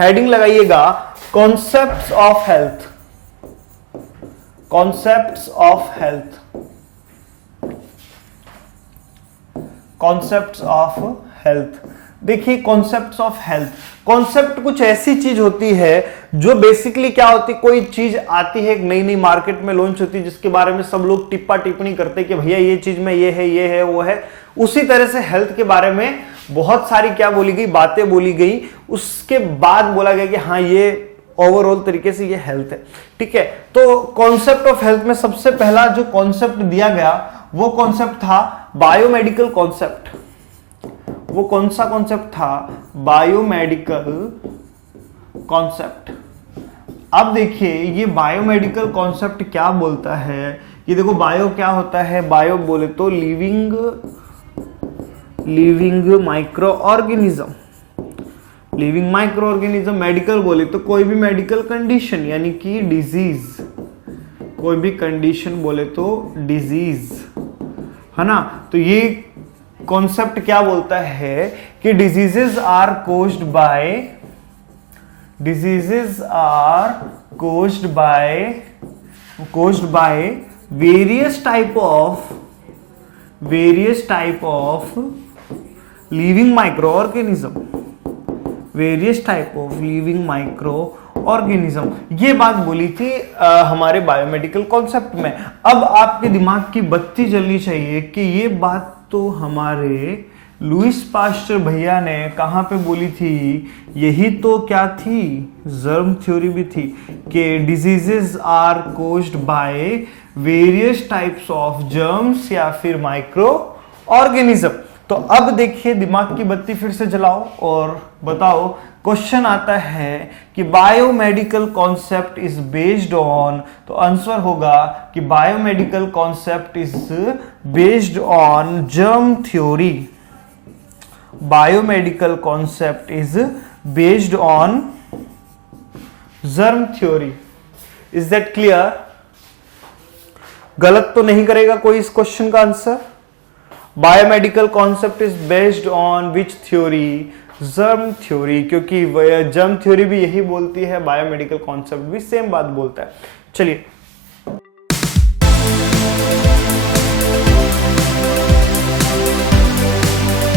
Heading लगाइएगा concepts of health, concepts of health, concepts of health. देखिए concepts of health, concept कुछ ऐसी चीज होती है जो बेसिकली क्या होती है, कोई चीज आती है, एक नई नई मार्केट में लॉन्च होती है, जिसके बारे में सब लोग टिप्पा टिप्पणी करते हैं कि भैया ये चीज में ये है वो है। उसी तरह से हेल्थ के बारे में बहुत सारी क्या बोली गई, बातें बोली गई, उसके बाद बोला गया कि हाँ ये ओवरऑल तरीके से ये हेल्थ है। ठीक है, तो कॉन्सेप्ट ऑफ हेल्थ में सबसे पहला जो कॉन्सेप्ट दिया गया वो कॉन्सेप्ट था बायोमेडिकल कॉन्सेप्ट। वो कौन सा कॉन्सेप्ट था? Biomedical concept. अब देखिए ये बायोमेडिकल कॉन्सेप्ट क्या बोलता है, ये देखो बायो क्या होता है, बायो बोले तो living micro organism, living micro organism. Medical बोले तो कोई भी मेडिकल कंडीशन यानी कि डिजीज, कोई भी कंडीशन बोले तो डिजीज, है ना। तो ये कॉन्सेप्ट क्या बोलता है कि diseases are caused by various type of living micro organism, various type of living micro organism. ये बात बोली थी हमारे बायोमेडिकल कॉन्सेप्ट में। अब आपके दिमाग की बत्ती जलनी चाहिए कि ये बात तो हमारे लुईस पास्चर भैया ने कहां पे बोली थी, यही तो क्या थी, जर्म थ्योरी भी थी कि diseases are caused by various types of germs या फिर माइक्रो ऑर्गेनिज्म। तो अब देखिए दिमाग की बत्ती फिर से जलाओ और बताओ, क्वेश्चन आता है कि biomedical concept is based on, तो आंसर होगा कि biomedical concept is based on germ theory. Biomedical concept is based on germ theory. Is that clear? गलत तो नहीं करेगा कोई इस क्वेश्चन का answer? Biomedical concept is based on which theory? Germ theory, क्योंकि जर्म थ्योरी भी यही बोलती है, बायोमेडिकल कॉन्सेप्ट भी सेम बात बोलता है। चलिए